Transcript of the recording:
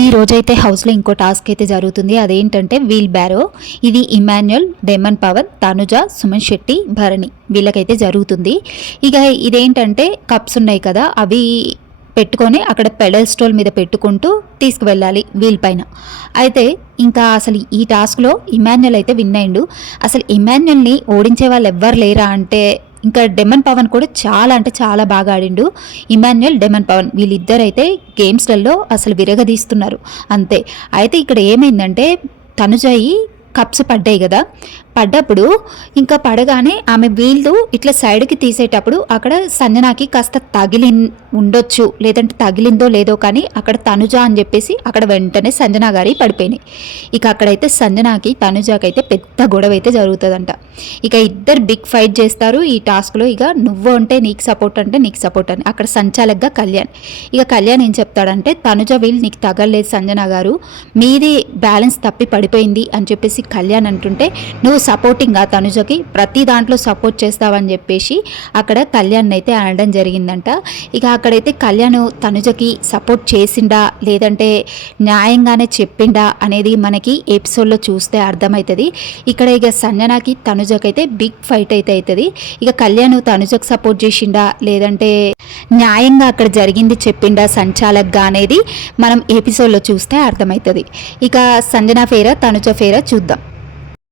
ఈ రోజైతే హౌస్లో ఇంకో టాస్క్ అయితే జరుగుతుంది. అదేంటంటే వీల్ బ్యారో ఇది Emmanuel demon power Tanuja Suman Shetty Bharani వీళ్ళకైతే జరుగుతుంది. ఇక ఇదేంటంటే కప్స్ ఉన్నాయి కదా అవి పెట్టుకొని అక్కడ పెడల్ స్టోల్ మీద పెట్టుకుంటూ తీసుకువెళ్ళాలి వీల్ పైన. అయితే ఇంకా అసలు ఈ టాస్క్లో ఇమాన్యుయల్ అయితే విన్ అయిండు అసలు ఇమాన్యుయల్ని ఓడించే వాళ్ళు ఎవ్వరు లేరా అంటే ఇంకా డెమన్ పవన్ కూడా చాలా అంటే చాలా బాగా ఆడిండు. ఇమాన్యుయల్ డెమన్ పవన్ వీళ్ళిద్దరైతే గేమ్స్లలో అసలు విరగదీస్తున్నారు. అంతే. అయితే ఇక్కడ ఏమైందంటే తనుజాయి కప్స్ పడ్డాయి కదా. పడ్డప్పుడు ఇంకా పడగానే ఆమె వీళ్ళు ఇట్లా సైడ్కి తీసేటప్పుడు అక్కడ సంజనాకి కాస్త తగిలి ఉండొచ్చు లేదంటే తగిలిందో లేదో కానీ అక్కడ తనుజ అని చెప్పేసి అక్కడ వెంటనే సంజన గారి పడిపోయినాయి. ఇక అక్కడైతే సంజనాకి తనుజాకి అయితే పెద్ద గొడవ అయితే జరుగుతుందంట. ఇక ఇద్దరు బిగ్ ఫైట్ చేస్తారు ఈ టాస్క్లో. ఇక నువ్వు అంటే నీకు సపోర్ట్ అంటే నీకు సపోర్ట్ అని. అక్కడ సంచాలక్గా కళ్యాణ్. ఇక కళ్యాణ్ ఏం చెప్తాడంటే తనుజ వీళ్ళు నీకు తగలలేదు సంజన గారు. మీది బ్యాలెన్స్ తప్పి పడిపోయింది అని చెప్పేసి కళ్యాణ్ అంటుంటే నువ్వు సపోర్టింగ్గా తనుజకి. ప్రతి దాంట్లో సపోర్ట్ చేస్తావని చెప్పేసి అక్కడ కళ్యాణ్ అయితే అనడం జరిగిందంట. ఇక అక్కడైతే కళ్యాణ్ తనుజకి సపోర్ట్ చేసిండా లేదంటే న్యాయంగానే చెప్పిండా అనేది మనకి ఎపిసోడ్లో చూస్తే అర్థమవుతుంది. ఇక్కడ ఇక సంజనాకి తనుజకైతే బిగ్ ఫైట్ అయితే అవుతుంది. ఇక కళ్యాణ్ తనుజకు సపోర్ట్ చేసిండా లేదంటే న్యాయంగా అక్కడ జరిగింది చెప్పిండా సంచాలక్గా అనేది మనం ఎపిసోడ్లో చూస్తే అర్థమవుతుంది. ఇక సంజన ఫేర తనుజ ఫేర చూద్దాం.